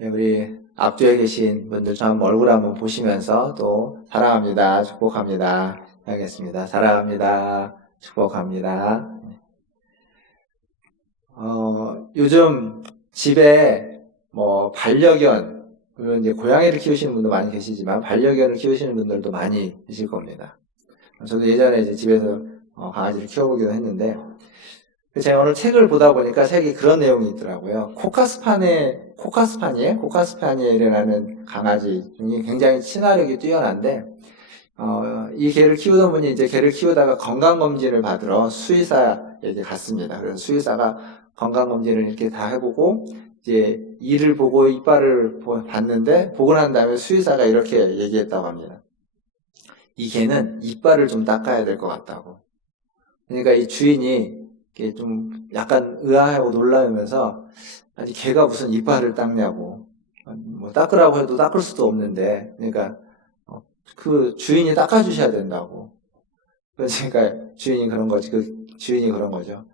우리 앞뒤에 계신 분들 좀 얼굴 한번 보시면서 또 사랑합니다, 축복합니다 하겠습니다. 사랑합니다, 축복합니다. 요즘 집에 뭐 반려견, 물론 이제 고양이를 키우시는 분도 많이 계시지만 반려견을 키우시는 분들도 많이 계실 겁니다. 저도 예전에 이제 집에서 강아지를 키워보기도 했는데, 제가 오늘 책을 보다 보니까 책이 그런 내용이 있더라고요. 코카스파니엘이라는 강아지 중에 굉장히 친화력이 뛰어난데, 이 개를 키우던 분이 이제 개를 키우다가 건강검진을 받으러 수의사에게 갔습니다. 그래서 수의사가 건강검진을 이렇게 다 해보고, 이제 이를 보고 이빨을 봤는데, 보고 난 다음에 수의사가 이렇게 얘기했다고 합니다. 이 개는 이빨을 좀 닦아야 될 것 같다고. 그러니까 이 주인이 좀 약간 의아하고 놀라면서, 아니 개가 무슨 이빨을 닦냐고, 뭐 닦으라고 해도 닦을 수도 없는데, 그러니까 그 주인이 닦아주셔야 된다고. 그러니까 주인이 그런 거지. 그 주인이 그런 거죠.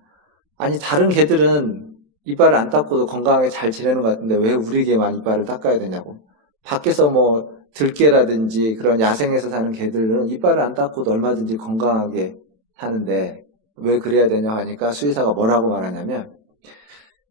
아니 다른 개들은 이빨을 안 닦고도 건강하게 잘 지내는 것 같은데 왜 우리 개만 이빨을 닦아야 되냐고. 밖에서 뭐 들개라든지 그런 야생에서 사는 개들은 이빨을 안 닦고도 얼마든지 건강하게 사는데 왜 그래야 되냐 하니까 수의사가 뭐라고 말하냐면,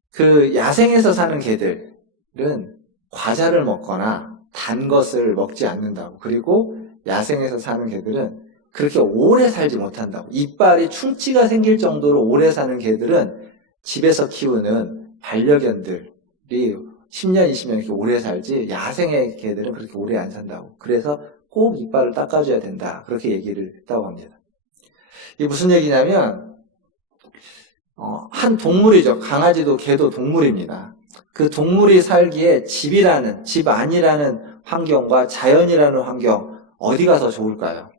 그 야생에서 사는 개들은 과자를 먹거나 단 것을 먹지 않는다고. 그리고 야생에서 사는 개들은 그렇게 오래 살지 못한다고. 이빨이 충치가 생길 정도로 오래 사는 개들은 집에서 키우는 반려견들이 10년, 20년 이렇게 오래 살지, 야생의 개들은 그렇게 오래 안 산다고. 그래서 꼭 이빨을 닦아줘야 된다, 그렇게 얘기를 했다고 합니다. 이게 무슨 얘기냐면, 한 동물이죠. 강아지도 개도 동물입니다. 그 동물이 살기에 집 안이라는 환경과 자연이라는 환경, 어디가 더 좋을까요?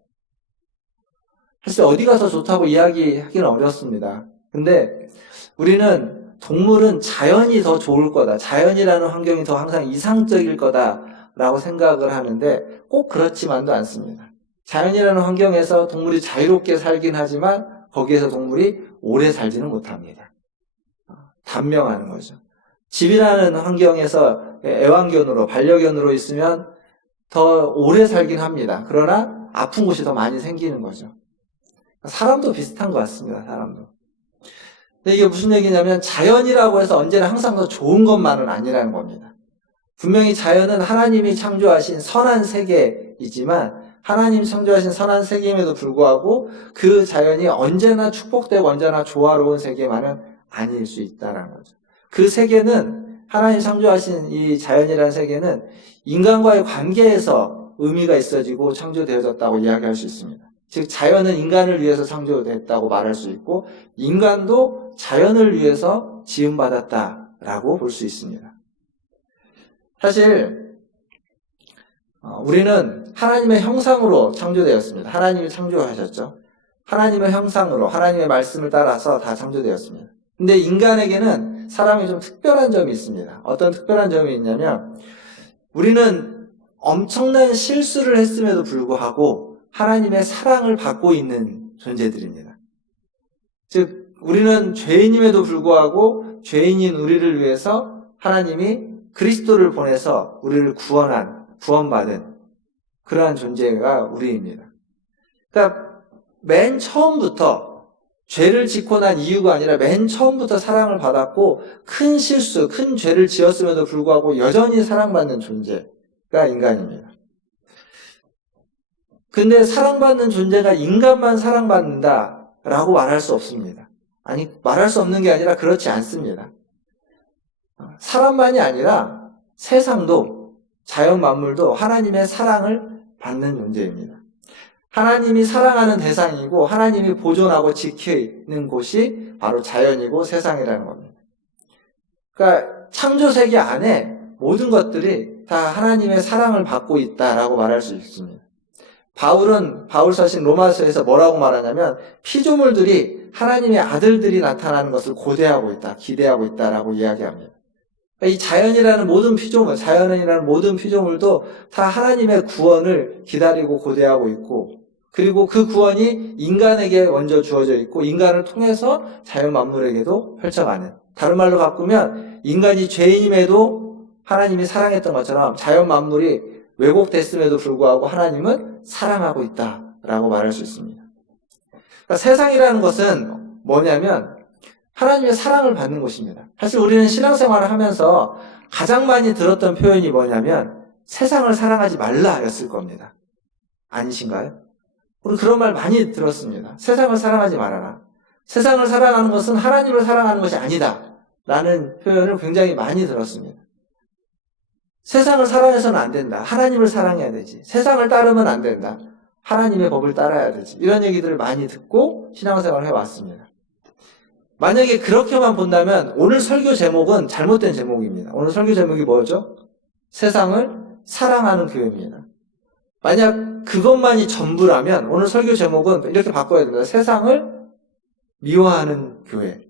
사실 어디가 더 좋다고 이야기하기는 어렵습니다. 근데 우리는 동물은 자연이 더 좋을 거다, 자연이라는 환경이 더 항상 이상적일 거다라고 생각을 하는데 꼭 그렇지만도 않습니다. 자연이라는 환경에서 동물이 자유롭게 살긴 하지만 거기에서 동물이 오래 살지는 못합니다. 단명하는 거죠. 집이라는 환경에서 애완견으로, 반려견으로 있으면 더 오래 살긴 합니다. 그러나 아픈 곳이 더 많이 생기는 거죠. 사람도 비슷한 것 같습니다. 사람도. 근데 이게 무슨 얘기냐면, 자연이라고 해서 언제나 항상 더 좋은 것만은 아니라는 겁니다. 분명히 자연은 하나님이 창조하신 선한 세계이지만, 하나님 창조하신 선한 세계임에도 불구하고 그 자연이 언제나 축복되고 언제나 조화로운 세계만은 아닐 수 있다는 거죠. 그 세계는, 하나님 창조하신 이 자연이라는 세계는 인간과의 관계에서 의미가 있어지고 창조되어졌다고 이야기할 수 있습니다. 즉 자연은 인간을 위해서 창조됐다고 말할 수 있고, 인간도 자연을 위해서 지음받았다라고 볼 수 있습니다. 사실 우리는 하나님의 형상으로 창조되었습니다. 하나님이 창조하셨죠. 하나님의 형상으로, 하나님의 말씀을 따라서 다 창조되었습니다. 근데 인간에게는 사람이 좀 특별한 점이 있습니다. 어떤 특별한 점이 있냐면, 우리는 엄청난 실수를 했음에도 불구하고 하나님의 사랑을 받고 있는 존재들입니다. 즉 우리는 죄인임에도 불구하고 죄인인 우리를 위해서 하나님이 그리스도를 보내서 우리를 구원받은 그러한 존재가 우리입니다. 그러니까 맨 처음부터 죄를 짓고 난 이유가 아니라 맨 처음부터 사랑을 받았고, 큰 실수, 큰 죄를 지었음에도 불구하고 여전히 사랑받는 존재가 인간입니다. 근데 사랑받는 존재가 인간만 사랑받는다라고 말할 수 없습니다. 아니, 말할 수 없는 게 아니라 그렇지 않습니다. 사람만이 아니라 세상도, 자연 만물도 하나님의 사랑을 받는 존재입니다. 하나님이 사랑하는 대상이고 하나님이 보존하고 지키는 곳이 바로 자연이고 세상이라는 겁니다. 그러니까 창조세계 안에 모든 것들이 다 하나님의 사랑을 받고 있다라고 말할 수 있습니다. 바울 서신 로마서에서 뭐라고 말하냐면, 피조물들이 하나님의 아들들이 나타나는 것을 고대하고 있다, 기대하고 있다라고 이야기합니다. 이 자연이라는 모든 피조물도 다 하나님의 구원을 기다리고 고대하고 있고, 그리고 그 구원이 인간에게 먼저 주어져 있고 인간을 통해서 자연 만물에게도 펼쳐가는, 다른 말로 바꾸면 인간이 죄인임에도 하나님이 사랑했던 것처럼 자연 만물이 왜곡됐음에도 불구하고 하나님은 사랑하고 있다라고 말할 수 있습니다. 그러니까 세상이라는 것은 뭐냐면 하나님의 사랑을 받는 곳입니다. 사실 우리는 신앙생활을 하면서 가장 많이 들었던 표현이 뭐냐면 세상을 사랑하지 말라였을 겁니다. 아니신가요? 우리 그런 말 많이 들었습니다. 세상을 사랑하지 말아라. 세상을 사랑하는 것은 하나님을 사랑하는 것이 아니다 라는 표현을 굉장히 많이 들었습니다. 세상을 사랑해서는 안 된다. 하나님을 사랑해야 되지. 세상을 따르면 안 된다. 하나님의 법을 따라야 되지. 이런 얘기들을 많이 듣고 신앙생활을 해왔습니다. 만약에 그렇게만 본다면 오늘 설교 제목은 잘못된 제목입니다. 오늘 설교 제목이 뭐죠? 세상을 사랑하는 교회입니다. 만약 그것만이 전부라면 오늘 설교 제목은 이렇게 바꿔야 됩니다. 세상을 미워하는 교회,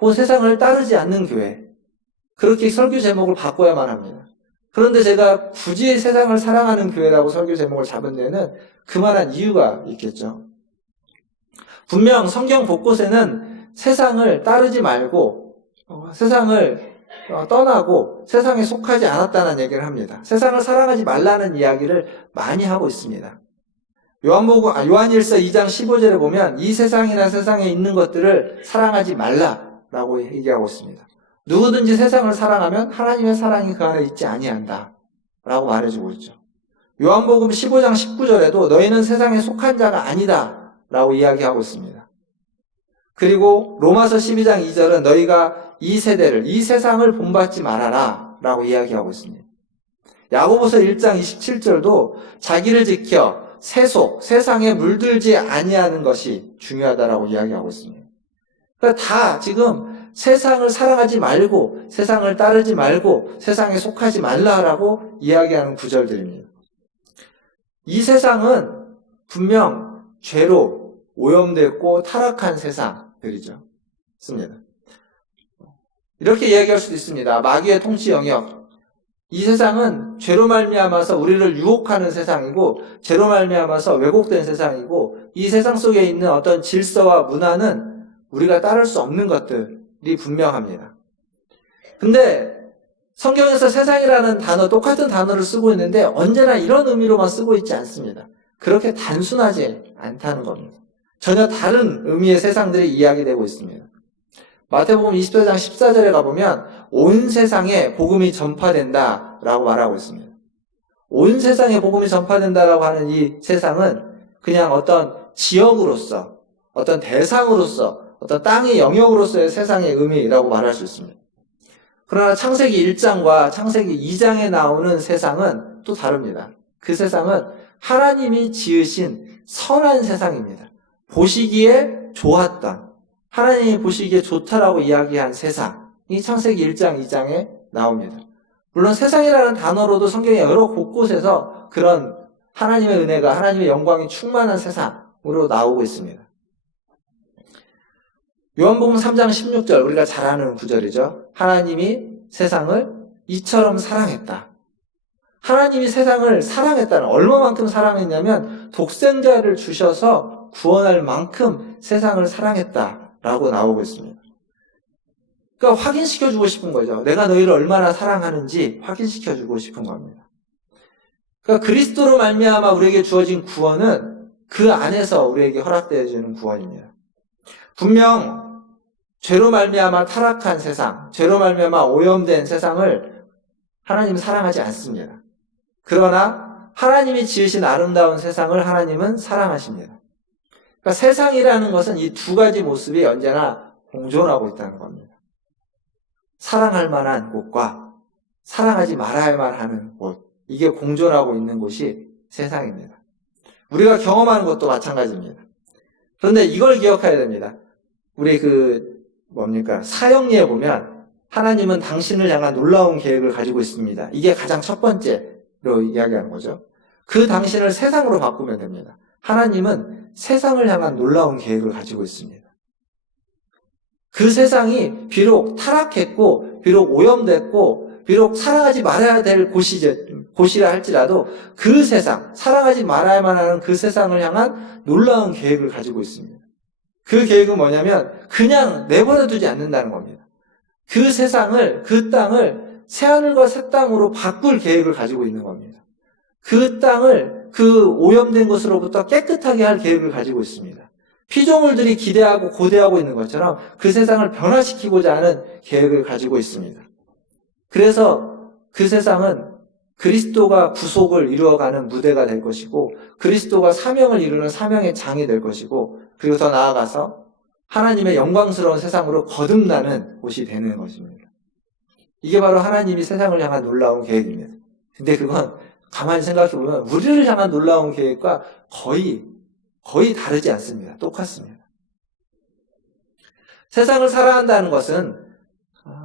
혹은 세상을 따르지 않는 교회. 그렇게 설교 제목을 바꿔야만 합니다. 그런데 제가 굳이 세상을 사랑하는 교회라고 설교 제목을 잡은 데는 그만한 이유가 있겠죠. 분명 성경 곳곳에는 세상을 따르지 말고 세상을 떠나고 세상에 속하지 않았다는 얘기를 합니다. 세상을 사랑하지 말라는 이야기를 많이 하고 있습니다. 요한일서 2장 15절에 보면 이 세상이나 세상에 있는 것들을 사랑하지 말라라고 얘기하고 있습니다. 누구든지 세상을 사랑하면 하나님의 사랑이 그 안에 있지 아니한다 라고 말해주고 있죠. 요한복음 15장 19절에도 너희는 세상에 속한 자가 아니다 라고 이야기하고 있습니다. 그리고 로마서 12장 2절은 너희가 이 세대를, 이 세상을 본받지 말아라 라고 이야기하고 있습니다. 야고보서 1장 27절도 자기를 지켜 세속, 세상에 물들지 아니하는 것이 중요하다라고 이야기하고 있습니다. 그러니까 다 지금 세상을 사랑하지 말고 세상을 따르지 말고 세상에 속하지 말라라고 이야기하는 구절들입니다. 이 세상은 분명 죄로 오염됐고 타락한 세상들이죠. 습니다. 이렇게 이야기할 수도 있습니다. 마귀의 통치 영역. 이 세상은 죄로 말미암아서 우리를 유혹하는 세상이고 죄로 말미암아서 왜곡된 세상이고 이 세상 속에 있는 어떤 질서와 문화는 우리가 따를 수 없는 것들이 분명합니다. 근데 성경에서 세상이라는 단어, 똑같은 단어를 쓰고 있는데 언제나 이런 의미로만 쓰고 있지 않습니다. 그렇게 단순하지 않다는 겁니다. 전혀 다른 의미의 세상들이 이야기되고 있습니다. 마태복음 24장 14절에 가보면 온 세상에 복음이 전파된다라고 말하고 있습니다. 온 세상에 복음이 전파된다라고 하는 이 세상은 그냥 어떤 지역으로서, 어떤 대상으로서, 어떤 땅의 영역으로서의 세상의 의미라고 말할 수 있습니다. 그러나 창세기 1장과 창세기 2장에 나오는 세상은 또 다릅니다. 그 세상은 하나님이 지으신 선한 세상입니다. 보시기에 좋았던, 하나님이 보시기에 좋다라고 이야기한 세상이 창세기 1장, 2장에 나옵니다. 물론 세상이라는 단어로도 성경의 여러 곳곳에서 그런 하나님의 은혜가, 하나님의 영광이 충만한 세상으로 나오고 있습니다. 요한복음 3장 16절, 우리가 잘 아는 구절이죠. 하나님이 세상을 이처럼 사랑했다. 하나님이 세상을 사랑했다는, 얼마만큼 사랑했냐면 독생자를 주셔서 구원할 만큼 세상을 사랑했다라고 나오고 있습니다. 그러니까 확인시켜주고 싶은 거죠. 내가 너희를 얼마나 사랑하는지 확인시켜주고 싶은 겁니다. 그러니까 그리스도로 말미암아 우리에게 주어진 구원은 그 안에서 우리에게 허락되어지는 구원입니다. 분명 죄로 말미암아 타락한 세상, 죄로 말미암아 오염된 세상을 하나님은 사랑하지 않습니다. 그러나 하나님이 지으신 아름다운 세상을 하나님은 사랑하십니다. 그러니까 세상이라는 것은 이 두 가지 모습이 언제나 공존하고 있다는 겁니다. 사랑할 만한 곳과 사랑하지 말아야만 하는 곳, 이게 공존하고 있는 곳이 세상입니다. 우리가 경험하는 것도 마찬가지입니다. 그런데 이걸 기억해야 됩니다. 우리 사형리에 보면 하나님은 당신을 향한 놀라운 계획을 가지고 있습니다. 이게 가장 첫 번째로 이야기하는 거죠. 그 당신을 세상으로 바꾸면 됩니다. 하나님은 세상을 향한 놀라운 계획을 가지고 있습니다. 그 세상이 비록 타락했고 비록 오염됐고 비록 사랑하지 말아야 될 곳이라 할지라도 그 세상, 사랑하지 말아야만 하는 그 세상을 향한 놀라운 계획을 가지고 있습니다. 그 계획은 뭐냐면 그냥 내버려 두지 않는다는 겁니다. 그 세상을, 그 땅을 새하늘과 새 땅으로 바꿀 계획을 가지고 있는 겁니다. 그 땅을 그 오염된 것으로부터 깨끗하게 할 계획을 가지고 있습니다. 피조물들이 기대하고 고대하고 있는 것처럼 그 세상을 변화시키고자 하는 계획을 가지고 있습니다. 그래서 그 세상은 그리스도가 구속을 이루어가는 무대가 될 것이고, 그리스도가 사명을 이루는 사명의 장이 될 것이고, 그리고 더 나아가서 하나님의 영광스러운 세상으로 거듭나는 곳이 되는 것입니다. 이게 바로 하나님이 세상을 향한 놀라운 계획입니다. 근데 그건 가만히 생각해보면 우리를 향한 놀라운 계획과 거의 다르지 않습니다. 똑같습니다. 세상을 사랑한다는 것은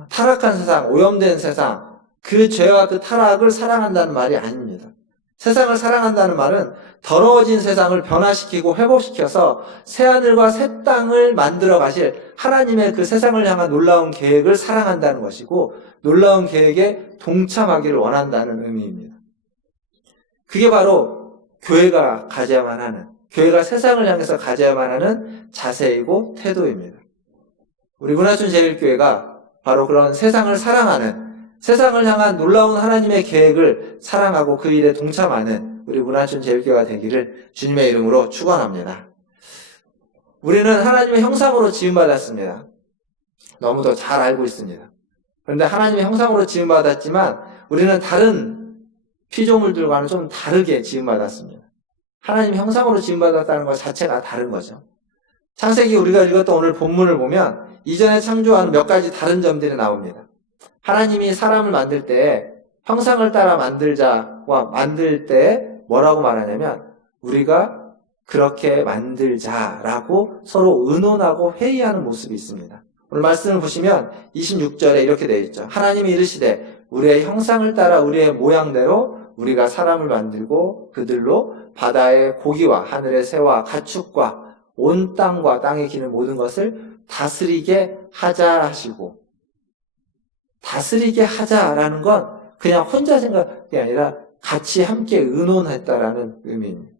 타락한 세상, 오염된 세상, 그 죄와 그 타락을 사랑한다는 말이 아닙니다. 세상을 사랑한다는 말은 더러워진 세상을 변화시키고 회복시켜서 새하늘과 새 땅을 만들어 가실 하나님의 그 세상을 향한 놀라운 계획을 사랑한다는 것이고, 놀라운 계획에 동참하기를 원한다는 의미입니다. 그게 바로 교회가 가져야만 하는, 교회가 세상을 향해서 가져야만 하는 자세이고 태도입니다. 우리 문화촌 제일교회가 바로 그런 세상을 사랑하는, 세상을 향한 놀라운 하나님의 계획을 사랑하고 그 일에 동참하는 우리 문화촌 제일교회가 되기를 주님의 이름으로 축원합니다. 우리는 하나님의 형상으로 지음받았습니다. 너무도 잘 알고 있습니다. 그런데 하나님의 형상으로 지음받았지만 우리는 다른 피조물들과는 좀 다르게 지음받았습니다. 하나님의 형상으로 지음받았다는 것 자체가 다른 거죠. 창세기 우리가 읽었던 오늘 본문을 보면 이전에 창조와는 몇 가지 다른 점들이 나옵니다. 하나님이 사람을 만들 때 형상을 따라 만들자와 만들 때 뭐라고 말하냐면 우리가 그렇게 만들자라고 서로 의논하고 회의하는 모습이 있습니다. 오늘 말씀을 보시면 26절에 이렇게 되어 있죠. 하나님이 이르시되 우리의 형상을 따라 우리의 모양대로 우리가 사람을 만들고 그들로 바다의 고기와 하늘의 새와 가축과 온 땅과 땅에 기는 모든 것을 다스리게 하자 하시고, 다스리게 하자라는 건 그냥 혼자 생각이 아니라 같이 함께 의논했다라는 의미입니다.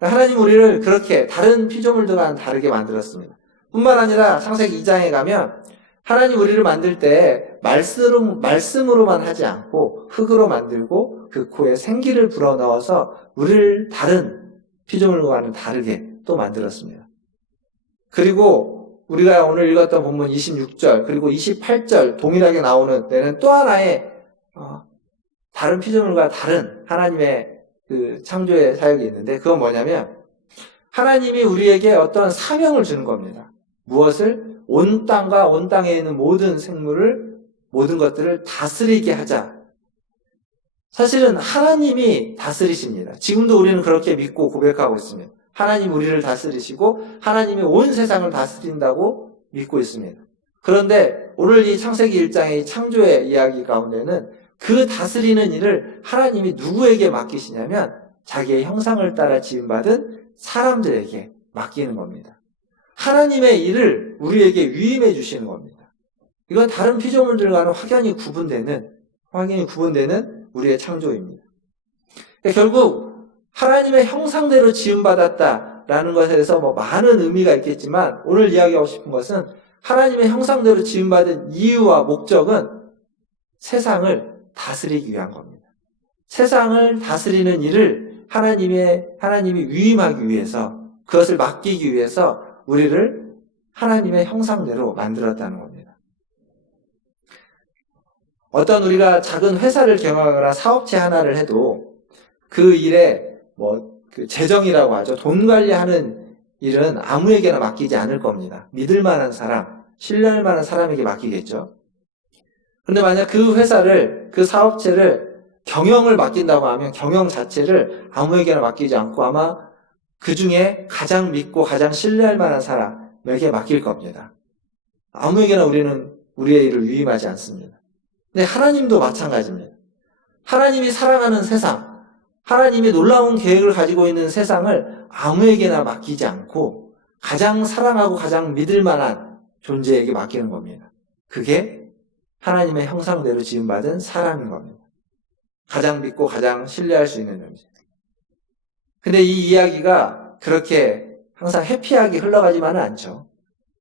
하나님 우리를 그렇게 다른 피조물들과는 다르게 만들었습니다. 뿐만 아니라 창세기 2장에 가면 하나님 우리를 만들 때 말씀으로만 하지 않고 흙으로 만들고 그 코에 생기를 불어넣어서 우리를 다른 피조물과는 다르게 또 만들었습니다. 그리고 우리가 오늘 읽었던 본문 26절 그리고 28절 동일하게 나오는 데는 또 하나의 다른 피조물과 다른 하나님의 그 창조의 사역이 있는데, 그건 뭐냐면 하나님이 우리에게 어떤 사명을 주는 겁니다. 무엇을? 온 땅과 온 땅에 있는 모든 생물을, 모든 것들을 다스리게 하자. 사실은 하나님이 다스리십니다. 지금도 우리는 그렇게 믿고 고백하고 있습니다. 하나님 우리를 다스리시고 하나님이 온 세상을 다스린다고 믿고 있습니다. 그런데 오늘 이 창세기 1장의 창조의 이야기 가운데는 그 다스리는 일을 하나님이 누구에게 맡기시냐면 자기의 형상을 따라 지음받은 사람들에게 맡기는 겁니다. 하나님의 일을 우리에게 위임해 주시는 겁니다. 이건 다른 피조물들과는 확연히 구분되는 우리의 창조입니다. 결국 하나님의 형상대로 지음받았다라는 것에 대해서 많은 의미가 있겠지만 오늘 이야기하고 싶은 것은 하나님의 형상대로 지음받은 이유와 목적은 세상을 다스리기 위한 겁니다. 세상을 다스리는 일을 하나님이 위임하기 위해서, 그것을 맡기기 위해서 우리를 하나님의 형상대로 만들었다는 겁니다. 어떤 우리가 작은 회사를 경영하거나 사업체 하나를 해도 그 일에 그 재정이라고 하죠. 돈 관리하는 일은 아무에게나 맡기지 않을 겁니다. 믿을 만한 사람, 신뢰할 만한 사람에게 맡기겠죠. 그런데 만약 그 회사를, 그 사업체를 경영을 맡긴다고 하면 경영 자체를 아무에게나 맡기지 않고 아마 그 중에 가장 믿고 가장 신뢰할 만한 사람에게 맡길 겁니다. 아무에게나 우리는 우리의 일을 위임하지 않습니다. 근데 하나님도 마찬가지입니다. 하나님이 사랑하는 세상, 하나님이 놀라운 계획을 가지고 있는 세상을 아무에게나 맡기지 않고 가장 사랑하고 가장 믿을 만한 존재에게 맡기는 겁니다. 그게 하나님의 형상대로 지음받은 사람인 겁니다. 가장 믿고 가장 신뢰할 수 있는 존재. 근데 이 이야기가 그렇게 항상 해피하게 흘러가지만은 않죠.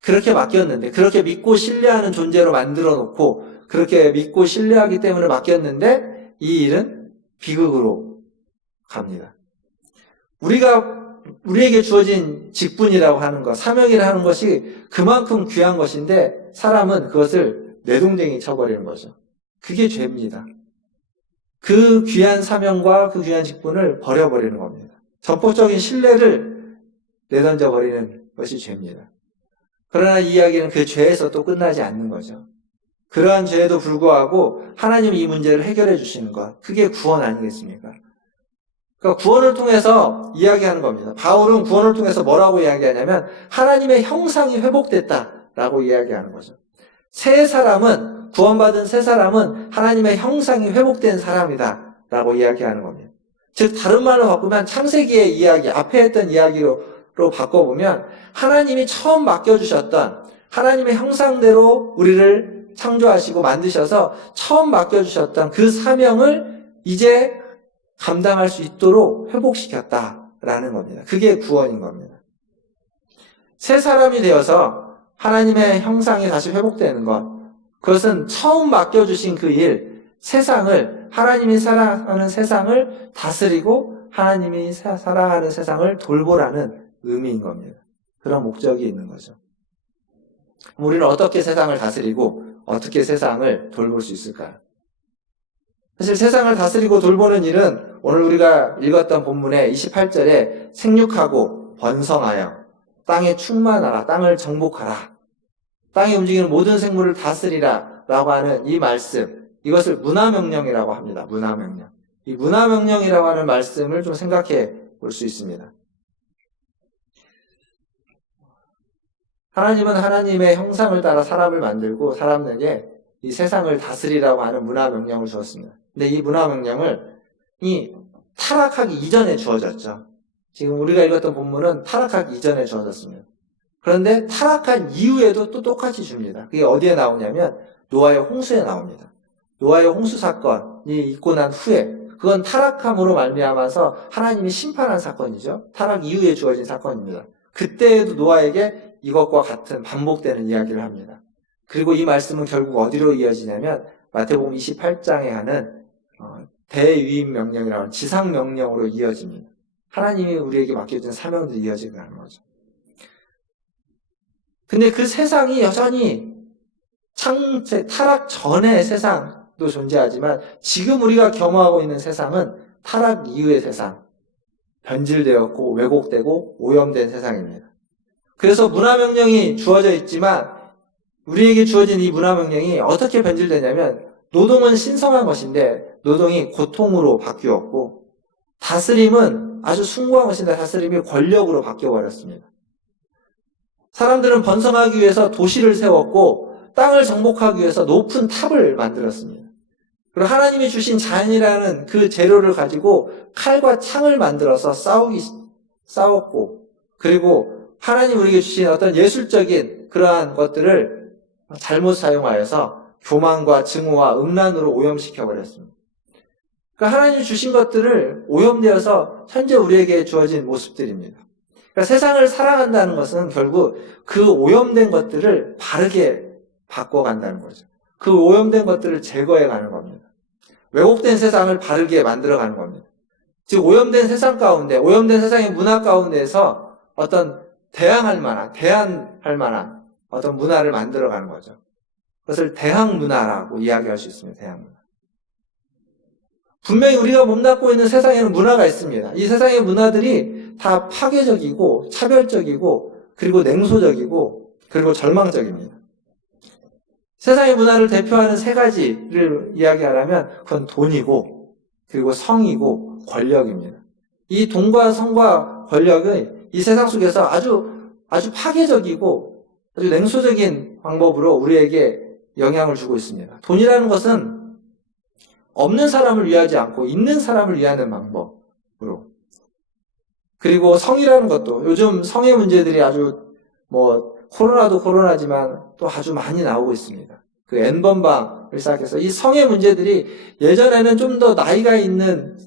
그렇게 맡겼는데, 그렇게 믿고 신뢰하는 존재로 만들어 놓고 그렇게 믿고 신뢰하기 때문에 맡겼는데 이 일은 비극으로 갑니다. 우리에게 주어진 직분이라고 하는 것, 사명이라고 하는 것이 그만큼 귀한 것인데 사람은 그것을 내동댕이 쳐버리는 거죠. 그게 죄입니다. 그 귀한 사명과 그 귀한 직분을 버려버리는 겁니다. 전폭적인 신뢰를 내던져버리는 것이 죄입니다. 그러나 이 이야기는 그 죄에서 또 끝나지 않는 거죠. 그러한 죄에도 불구하고 하나님이 이 문제를 해결해 주시는 것, 그게 구원 아니겠습니까? 그러니까 구원을 통해서 이야기하는 겁니다. 바울은 구원을 통해서 뭐라고 이야기하냐면 하나님의 형상이 회복됐다라고 이야기하는 거죠. 구원받은 새 사람은 하나님의 형상이 회복된 사람이다 라고 이야기하는 겁니다. 즉 다른 말로 바꾸면 창세기의 이야기, 앞에 했던 이야기로 바꿔보면 하나님이 처음 맡겨주셨던 하나님의 형상대로 우리를 창조하시고 만드셔서 처음 맡겨주셨던 그 사명을 이제 감당할 수 있도록 회복시켰다라는 겁니다. 그게 구원인 겁니다. 새 사람이 되어서 하나님의 형상이 다시 회복되는 것, 그것은 처음 맡겨주신 그 일, 하나님이 사랑하는 세상을 다스리고 하나님이 사랑하는 세상을 돌보라는 의미인 겁니다. 그런 목적이 있는 거죠. 우리는 어떻게 세상을 다스리고 어떻게 세상을 돌볼 수 있을까요? 사실 세상을 다스리고 돌보는 일은 오늘 우리가 읽었던 본문의 28절에 생육하고 번성하여 땅에 충만하라, 땅을 정복하라, 땅에 움직이는 모든 생물을 다스리라 라고 하는 이 말씀, 이것을 문화명령이라고 합니다. 문화명령. 이 문화명령이라고 하는 말씀을 좀 생각해 볼 수 있습니다. 하나님은 하나님의 형상을 따라 사람을 만들고 사람에게 이 세상을 다스리라고 하는 문화명령을 주었습니다. 근데 이 문화명령을 타락하기 이전에 주어졌죠. 지금 우리가 읽었던 본문은 타락하기 이전에 주어졌습니다. 그런데 타락한 이후에도 또 똑같이 줍니다. 그게 어디에 나오냐면 노아의 홍수에 나옵니다. 노아의 홍수 사건이 있고 난 후에, 그건 타락함으로 말미암아서 하나님이 심판한 사건이죠. 타락 이후에 주어진 사건입니다. 그때에도 노아에게 이것과 같은 반복되는 이야기를 합니다. 그리고 이 말씀은 결국 어디로 이어지냐면 마태복음 28장에 하는 대위임 명령이라고 하는 지상 명령으로 이어집니다. 하나님이 우리에게 맡겨진 사명들이 이어지는 거죠. 근데 그 세상이 여전히 타락 전의 세상도 존재하지만 지금 우리가 경험하고 있는 세상은 타락 이후의 세상, 변질되었고 왜곡되고 오염된 세상입니다. 그래서 문화명령이 주어져 있지만 우리에게 주어진 이 문화명령이 어떻게 변질되냐면 노동은 신성한 것인데 노동이 고통으로 바뀌었고 다스림은 아주 숭고한 것인데 다스림이 권력으로 바뀌어버렸습니다. 사람들은 번성하기 위해서 도시를 세웠고 땅을 정복하기 위해서 높은 탑을 만들었습니다. 그리고 하나님이 주신 잔이라는 그 재료를 가지고 칼과 창을 만들어서 싸웠고, 그리고 하나님 우리에게 주신 어떤 예술적인 그러한 것들을 잘못 사용하여서 교만과 증오와 음란으로 오염시켜버렸습니다. 그러니까 하나님 주신 것들을 오염되어서 현재 우리에게 주어진 모습들입니다. 그러니까 세상을 사랑한다는 것은 결국 그 오염된 것들을 바르게 바꿔간다는 거죠. 그 오염된 것들을 제거해가는 겁니다. 왜곡된 세상을 바르게 만들어가는 겁니다. 즉 오염된 세상 가운데, 오염된 세상의 문화 가운데에서 어떤 대항할 만한 어떤 문화를 만들어가는 거죠. 그것을 대항문화라고 이야기할 수 있습니다. 대항문화. 분명히 우리가 몸담고 있는 세상에는 문화가 있습니다. 이 세상의 문화들이 다 파괴적이고 차별적이고 그리고 냉소적이고 그리고 절망적입니다. 세상의 문화를 대표하는 세 가지를 이야기하려면 그건 돈이고 그리고 성이고 권력입니다. 이 돈과 성과 권력은 이 세상 속에서 아주 파괴적이고 아주 냉소적인 방법으로 우리에게 영향을 주고 있습니다. 돈이라는 것은 없는 사람을 위하지 않고 있는 사람을 위하는 방법으로, 그리고 성이라는 것도 요즘 성의 문제들이 아주 코로나도 코로나지만 또 아주 많이 나오고 있습니다. 그 N번방을 시작해서 이 성의 문제들이 예전에는 좀 더 나이가 있는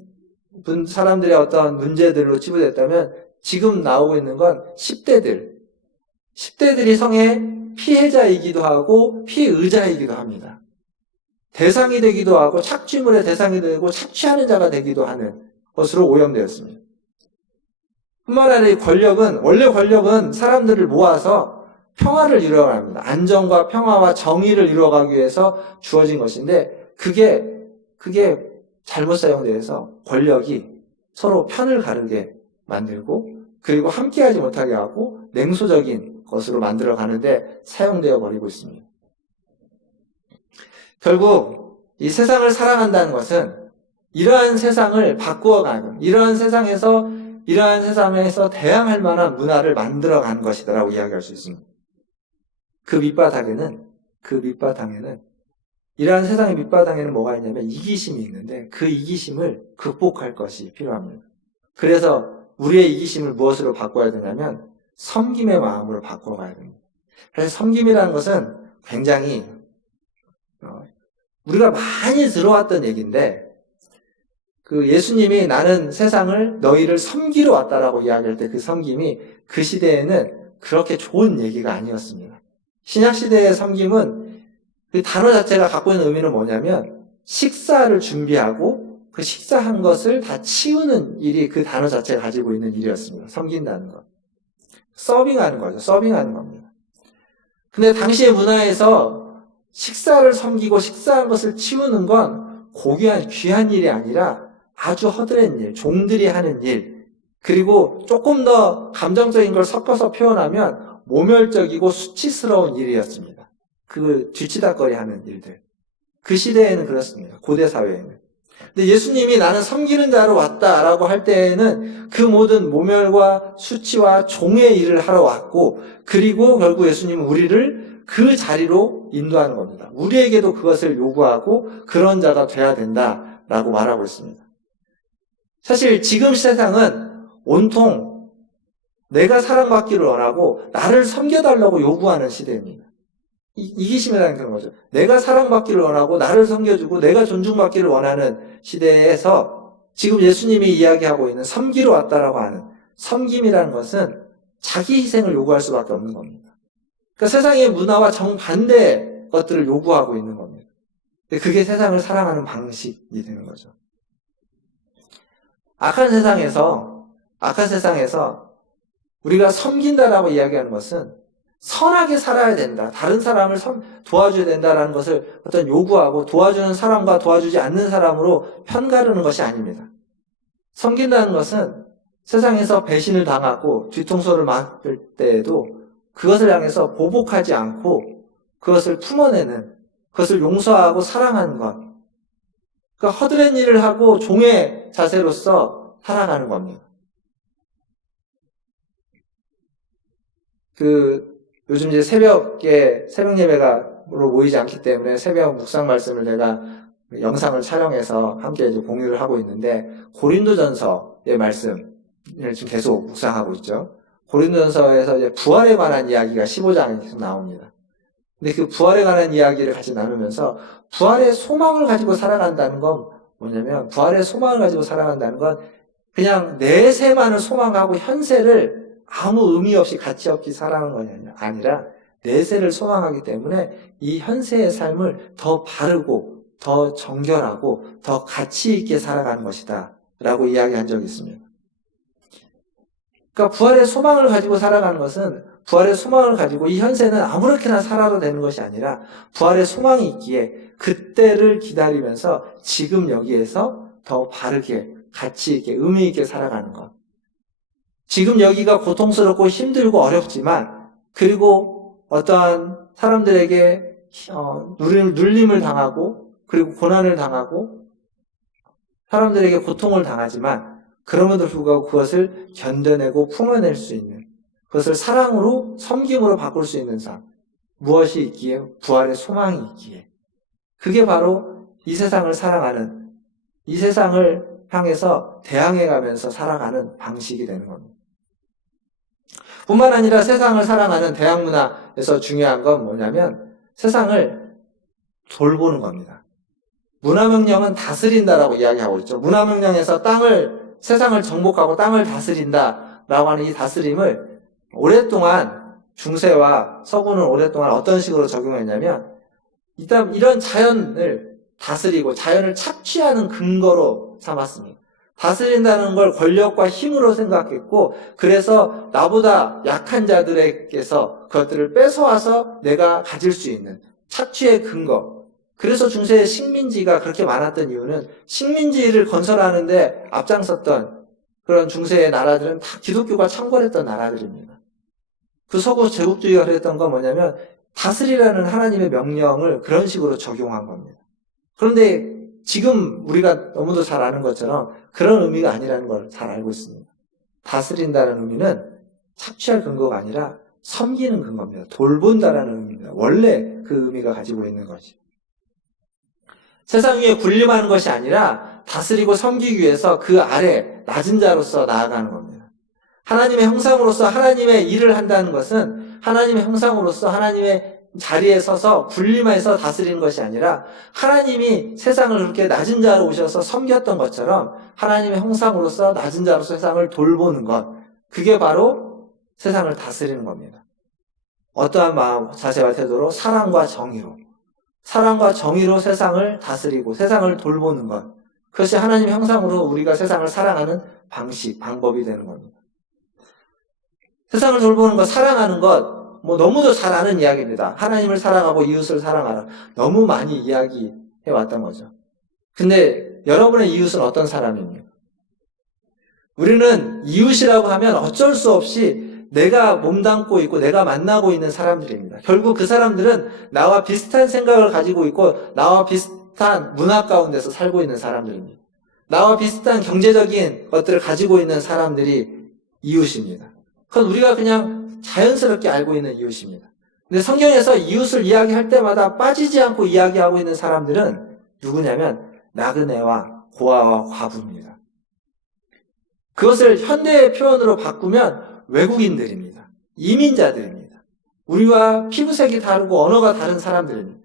사람들의 어떤 문제들로 치부됐다면 지금 나오고 있는 건 10대들이 성의 피해자이기도 하고 피의자이기도 합니다. 대상이 되기도 하고 착취물의 대상이 되고 착취하는 자가 되기도 하는 것으로 오염되었습니다. 뿐만 아니라 이 권력은, 원래 권력은 사람들을 모아서 평화를 이루어야 합니다. 안정과 평화와 정의를 이루어가기 위해서 주어진 것인데 그게 잘못 사용되어서 권력이 서로 편을 가르게 만들고 그리고 함께하지 못하게 하고 냉소적인 것으로 만들어 가는데 사용되어 버리고 있습니다. 결국 이 세상을 사랑한다는 것은 이러한 세상을 바꾸어가는, 이러한 세상에서 대항할 만한 문화를 만들어가는 것이다라고 이야기할 수 있습니다. 그 밑바닥에는 이러한 세상의 밑바닥에는 뭐가 있냐면 이기심이 있는데 그 이기심을 극복할 것이 필요합니다. 그래서 우리의 이기심을 무엇으로 바꿔야 되냐면 섬김의 마음으로 바꿔가야 됩니다. 그래서 섬김이라는 것은 굉장히 우리가 많이 들어왔던 얘기인데 그 예수님이 나는 세상을 너희를 섬기러 왔다라고 이야기할 때 그 섬김이 그 시대에는 그렇게 좋은 얘기가 아니었습니다. 신약 시대의 섬김은 그 단어 자체가 갖고 있는 의미는 뭐냐면 식사를 준비하고 그 식사한 것을 다 치우는 일이 그 단어 자체가 가지고 있는 일이었습니다. 섬긴다는 것. 서빙하는 거죠. 서빙하는 겁니다. 근데 당시의 문화에서 식사를 섬기고 식사한 것을 치우는 건 고귀한 귀한 일이 아니라 아주 허드렛 일, 종들이 하는 일, 그리고 조금 더 감정적인 걸 섞어서 표현하면 모멸적이고 수치스러운 일이었습니다. 그 뒤치다거리 하는 일들. 그 시대에는 그렇습니다. 고대 사회에는. 근데 예수님이 나는 섬기는 자로 왔다라고 할 때에는 그 모든 모멸과 수치와 종의 일을 하러 왔고, 그리고 결국 예수님은 우리를 그 자리로 인도하는 겁니다. 우리에게도 그것을 요구하고 그런 자가 돼야 된다라고 말하고 있습니다. 사실 지금 세상은 온통 내가 사랑받기를 원하고 나를 섬겨달라고 요구하는 시대입니다. 이기심이라는 그런 거죠. 내가 사랑받기를 원하고 나를 섬겨주고 내가 존중받기를 원하는 시대에서 지금 예수님이 이야기하고 있는 섬기러 왔다라고 하는 섬김이라는 것은 자기 희생을 요구할 수밖에 없는 겁니다. 그러니까 세상의 문화와 정반대의 것들을 요구하고 있는 겁니다. 그게 세상을 사랑하는 방식이 되는 거죠. 악한 세상에서 우리가 섬긴다라고 이야기하는 것은 선하게 살아야 된다. 다른 사람을 도와줘야 된다라는 것을 어떤 요구하고 도와주는 사람과 도와주지 않는 사람으로 편가르는 것이 아닙니다. 섬긴다는 것은 세상에서 배신을 당하고 뒤통수를 맞을 때에도 그것을 향해서 보복하지 않고 그것을 품어내는, 그것을 용서하고 사랑하는 것. 그러니까 허드렛 일을 하고 종의 자세로서 살아가는 겁니다. 요즘 이제 새벽 예배가로 모이지 않기 때문에 새벽 묵상 말씀을 내가 영상을 촬영해서 함께 이제 공유를 하고 있는데, 고린도전서의 말씀을 지금 계속 묵상하고 있죠. 고린도전서에서 이제 부활에 관한 이야기가 15장에 계속 나옵니다. 근데 그 부활에 관한 이야기를 같이 나누면서 부활의 소망을 가지고 살아간다는 건 뭐냐면, 부활의 소망을 가지고 살아간다는 건 그냥 내세만을 소망하고 현세를 아무 의미 없이 가치 없이 살아가는 것이 아니라 내세를 소망하기 때문에 이 현세의 삶을 더 바르고 더 정결하고 더 가치 있게 살아가는 것이다 라고 이야기한 적이 있습니다. 그러니까 부활의 소망을 가지고 살아가는 것은 부활의 소망을 가지고 이 현세는 아무렇게나 살아도 되는 것이 아니라 부활의 소망이 있기에 그때를 기다리면서 지금 여기에서 더 바르게 가치 있게 의미 있게 살아가는 것. 지금 여기가 고통스럽고 힘들고 어렵지만, 그리고 어떠한 사람들에게 눌림을 당하고 그리고 고난을 당하고 사람들에게 고통을 당하지만 그럼에도 불구하고 그것을 견뎌내고 품어낼 수 있는, 그것을 사랑으로 섬김으로 바꿀 수 있는 삶, 무엇이 있기에? 부활의 소망이 있기에. 그게 바로 이 세상을 사랑하는, 이 세상을 향해서 대항해가면서 살아가는 방식이 되는 겁니다. 뿐만 아니라 세상을 사랑하는 대항문화에서 중요한 건 뭐냐면 세상을 돌보는 겁니다. 문화명령은 다스린다라고 이야기하고 있죠. 문화명령에서 세상을 정복하고 땅을 다스린다라고 하는 이 다스림을 오랫동안 중세와 서구는 오랫동안 어떤 식으로 적용했냐면, 일단 이런 자연을 다스리고 자연을 착취하는 근거로 삼았습니다. 다스린다는 걸 권력과 힘으로 생각했고, 그래서 나보다 약한 자들에게서 그것들을 뺏어와서 내가 가질 수 있는 착취의 근거. 그래서 중세의 식민지가 그렇게 많았던 이유는 식민지를 건설하는데 앞장섰던 그런 중세의 나라들은 다 기독교가 창궐했던 나라들입니다. 그 서구 제국주의가 그랬던 건 뭐냐면 다스리라는 하나님의 명령을 그런 식으로 적용한 겁니다. 그런데 지금 우리가 너무도 잘 아는 것처럼 그런 의미가 아니라는 걸 잘 알고 있습니다. 다스린다는 의미는 착취할 근거가 아니라 섬기는 근거입니다. 돌본다라는 의미입니다. 원래 그 의미가 가지고 있는 거지. 세상 위에 군림하는 것이 아니라 다스리고 섬기기 위해서 그 아래 낮은 자로서 나아가는 겁니다. 하나님의 형상으로서 하나님의 일을 한다는 것은 하나님의 형상으로서 하나님의 자리에 서서 군림해서 다스리는 것이 아니라 하나님이 세상을 그렇게 낮은 자로 오셔서 섬겼던 것처럼 하나님의 형상으로서 낮은 자로서 세상을 돌보는 것, 그게 바로 세상을 다스리는 겁니다. 어떠한 마음, 자세와 태도로 사랑과 정의로 세상을 다스리고 세상을 돌보는 것, 그것이 하나님의 형상으로 우리가 세상을 사랑하는 방법이 되는 겁니다. 세상을 돌보는 것, 사랑하는 것, 너무도 잘 아는 이야기입니다. 하나님을 사랑하고 이웃을 사랑하라. 너무 많이 이야기해 왔던 거죠. 근데 여러분의 이웃은 어떤 사람입니까? 우리는 이웃이라고 하면 어쩔 수 없이 내가 몸담고 있고 내가 만나고 있는 사람들입니다. 결국 그 사람들은 나와 비슷한 생각을 가지고 있고 나와 비슷한 문화 가운데서 살고 있는 사람들입니다. 나와 비슷한 경제적인 것들을 가지고 있는 사람들이 이웃입니다. 그건 우리가 그냥 자연스럽게 알고 있는 이웃입니다. 근데 성경에서 이웃을 이야기할 때마다 빠지지 않고 이야기하고 있는 사람들은 누구냐면 나그네와 고아와 과부입니다. 그것을 현대의 표현으로 바꾸면 외국인들입니다. 이민자들입니다. 우리와 피부색이 다르고 언어가 다른 사람들입니다.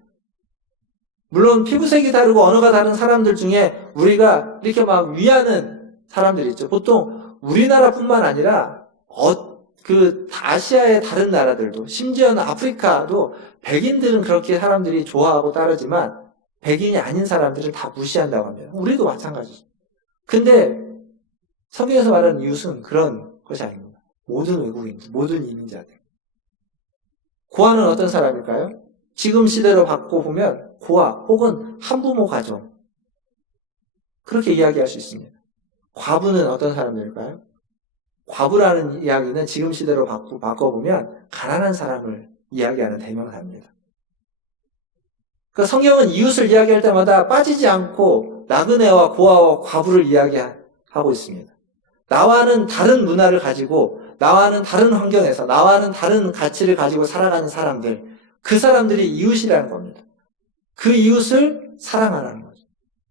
물론 피부색이 다르고 언어가 다른 사람들 중에 우리가 이렇게 막 위하는 사람들이 있죠. 보통 우리나라뿐만 아니라 아시아의 다른 나라들도, 심지어는 아프리카도 백인들은 그렇게 사람들이 좋아하고 따르지만 백인이 아닌 사람들은 다 무시한다고 합니다. 우리도 마찬가지죠. 근데 성경에서 말하는 이웃은 그런 것이 아닙니다. 모든 외국인들, 모든 이민자들. 고아는 어떤 사람일까요? 지금 시대로 바꿔보면 고아 혹은 한부모 가정, 그렇게 이야기할 수 있습니다. 과부는 어떤 사람들일까요? 과부라는 이야기는 지금 시대로 바꿔보면 가난한 사람을 이야기하는 대명사입니다. 그러니까 성경은 이웃을 이야기할 때마다 빠지지 않고 나그네와 고아와 과부를 이야기하고 있습니다. 나와는 다른 문화를 가지고 나와는 다른 환경에서 나와는 다른 가치를 가지고 살아가는 사람들, 그 사람들이 이웃이라는 겁니다. 그 이웃을 사랑하라는 거죠.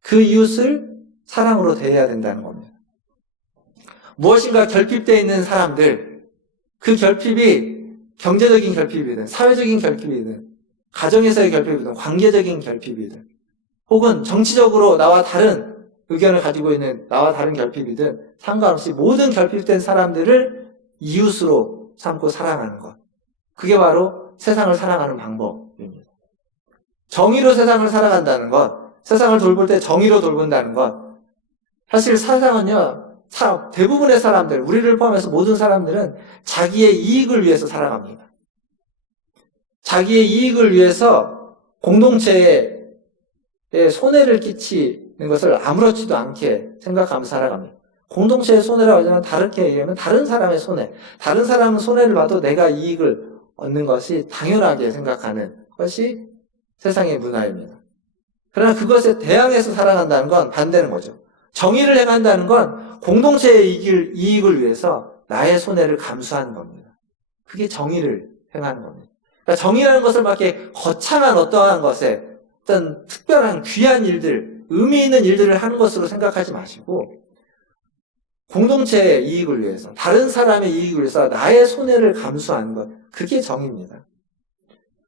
그 이웃을 사랑으로 대해야 된다는 겁니다. 무엇인가 결핍되어 있는 사람들, 그 결핍이 경제적인 결핍이든 사회적인 결핍이든 가정에서의 결핍이든 관계적인 결핍이든 혹은 정치적으로 나와 다른 의견을 가지고 있는 나와 다른 결핍이든 상관없이 모든 결핍된 사람들을 이웃으로 삼고 사랑하는 것, 그게 바로 세상을 사랑하는 방법입니다. 정의로 세상을 살아간다는 것, 세상을 돌볼 때 정의로 돌본다는 것, 사실 세상은요, 대부분의 사람들, 우리를 포함해서 모든 사람들은 자기의 이익을 위해서 살아갑니다. 자기의 이익을 위해서 공동체에 손해를 끼치는 것을 아무렇지도 않게 생각하면서 살아갑니다. 공동체의 손해라고 하면 다르게 얘기하면 다른 사람의 손해, 다른 사람은 손해를 봐도 내가 이익을 얻는 것이 당연하게 생각하는 것이 세상의 문화입니다. 그러나 그것에 대항해서 살아간다는 건 반대는 거죠. 정의를 행한다는 건 공동체의 이익을 위해서 나의 손해를 감수하는 겁니다. 그게 정의를 행하는 겁니다. 그러니까 정의라는 것을 막 이렇게 거창한 어떠한 것에 어떤 특별한 귀한 일들, 의미 있는 일들을 하는 것으로 생각하지 마시고 공동체의 이익을 위해서, 다른 사람의 이익을 위해서 나의 손해를 감수하는 것, 그게 정의입니다.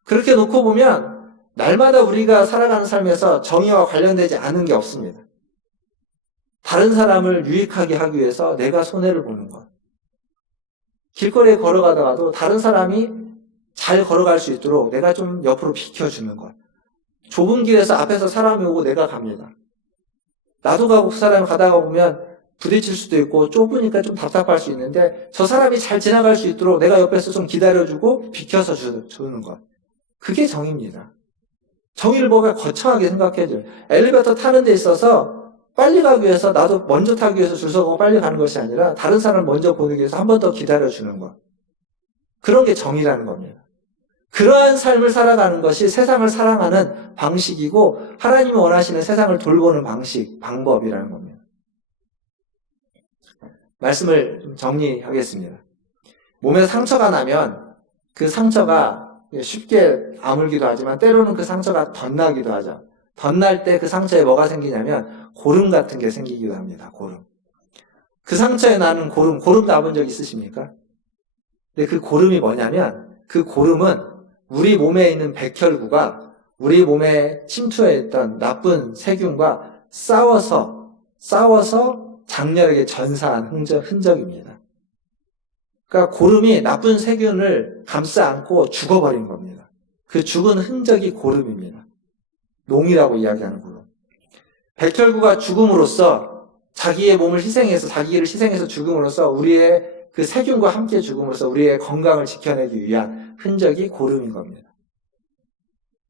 그렇게 놓고 보면 날마다 우리가 살아가는 삶에서 정의와 관련되지 않은 게 없습니다. 다른 사람을 유익하게 하기 위해서 내가 손해를 보는 것. 길거리에 걸어가다가도 다른 사람이 잘 걸어갈 수 있도록 내가 좀 옆으로 비켜주는 것. 좁은 길에서 앞에서 사람이 오고 내가 갑니다. 나도 가고 그 사람이 가다가 보면 부딪힐 수도 있고 좁으니까 좀 답답할 수 있는데 저 사람이 잘 지나갈 수 있도록 내가 옆에서 좀 기다려주고 비켜서 주는 것. 그게 정의입니다. 정의를 뭔가 거창하게 생각해줘요. 엘리베이터 타는 데 있어서 빨리 가기 위해서 나도 먼저 타기 위해서 줄 서고 빨리 가는 것이 아니라 다른 사람을 먼저 보내기 위해서 한 번 더 기다려주는 것. 그런 게 정의라는 겁니다. 그러한 삶을 살아가는 것이 세상을 사랑하는 방식이고 하나님이 원하시는 세상을 돌보는 방식, 방법이라는 겁니다. 말씀을 좀 정리하겠습니다. 몸에 상처가 나면 그 상처가 쉽게 아물기도 하지만 때로는 그 상처가 덧나기도 하죠. 덧날 때 그 상처에 뭐가 생기냐면 고름 같은 게 생기기도 합니다. 고름. 그 상처에 나는 고름 나본 적 있으십니까? 근데 그 고름이 뭐냐면 그 고름은 우리 몸에 있는 백혈구가 우리 몸에 침투해 있던 나쁜 세균과 싸워서 장렬하게 전사한 흔적입니다. 그러니까 고름이 나쁜 세균을 감싸 안고 죽어버린 겁니다. 그 죽은 흔적이 고름입니다. 농이라고 이야기하는 고름. 백혈구가 죽음으로써 자기의 몸을 희생해서 자기를 희생해서 죽음으로써 우리의 그 세균과 함께 죽음으로써 우리의 건강을 지켜내기 위한 흔적이 고름인 겁니다.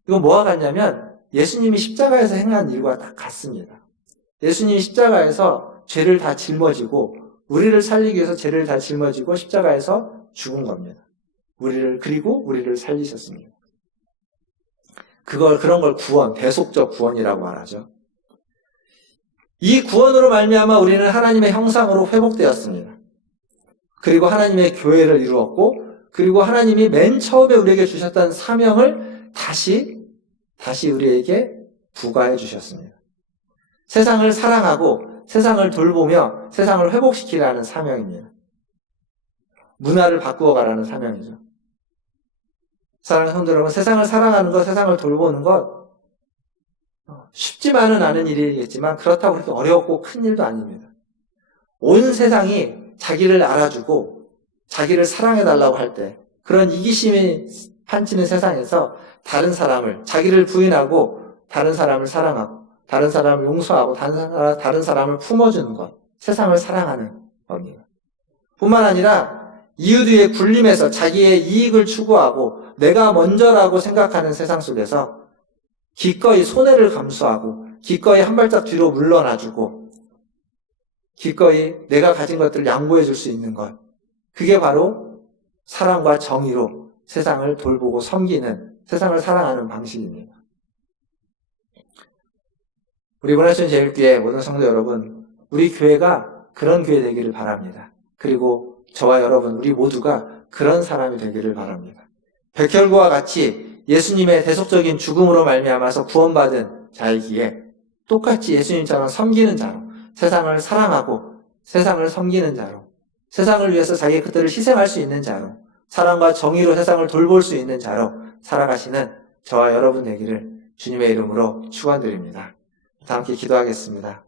이건 뭐와 같냐면 예수님이 십자가에서 행한 일과 딱 같습니다. 예수님이 십자가에서 죄를 다 짊어지고 우리를 살리기 위해서 죄를 다 짊어지고 십자가에서 죽은 겁니다. 그리고 우리를 살리셨습니다. 그런 걸 구원, 대속적 구원이라고 말하죠. 이 구원으로 말미암아 우리는 하나님의 형상으로 회복되었습니다. 그리고 하나님의 교회를 이루었고, 그리고 하나님이 맨 처음에 우리에게 주셨던 사명을 다시 우리에게 부과해 주셨습니다. 세상을 사랑하고 세상을 돌보며 세상을 회복시키라는 사명입니다. 문화를 바꾸어 가라는 사명이죠. 사랑하는 성도 여러분, 세상을 사랑하는 것, 세상을 돌보는 것 쉽지만은 않은 일이겠지만 그렇다고 그렇게 어렵고 큰 일도 아닙니다. 온 세상이 자기를 알아주고 자기를 사랑해달라고 할 때 그런 이기심이 판치는 세상에서 다른 사람을 자기를 부인하고 다른 사람을 사랑하고 다른 사람을 용서하고 다른 사람을 품어주는 것, 세상을 사랑하는 겁니다. 뿐만 아니라 이웃 위에 굴림해서 자기의 이익을 추구하고 내가 먼저라고 생각하는 세상 속에서 기꺼이 손해를 감수하고 기꺼이 한 발짝 뒤로 물러나주고 기꺼이 내가 가진 것들을 양보해 줄 수 있는 것, 그게 바로 사랑과 정의로 세상을 돌보고 섬기는, 세상을 사랑하는 방식입니다. 우리 문화촌 제일교회 모든 성도 여러분, 우리 교회가 그런 교회 되기를 바랍니다. 그리고 저와 여러분, 우리 모두가 그런 사람이 되기를 바랍니다. 백혈구와 같이 예수님의 대속적인 죽음으로 말미암아서 구원받은 자이기에 똑같이 예수님처럼 섬기는 자로, 세상을 사랑하고 세상을 섬기는 자로, 세상을 위해서 자기의 것들을 희생할 수 있는 자로, 사랑과 정의로 세상을 돌볼 수 있는 자로 살아가시는 저와 여러분 되기를 주님의 이름으로 축원드립니다. 다 함께 기도하겠습니다.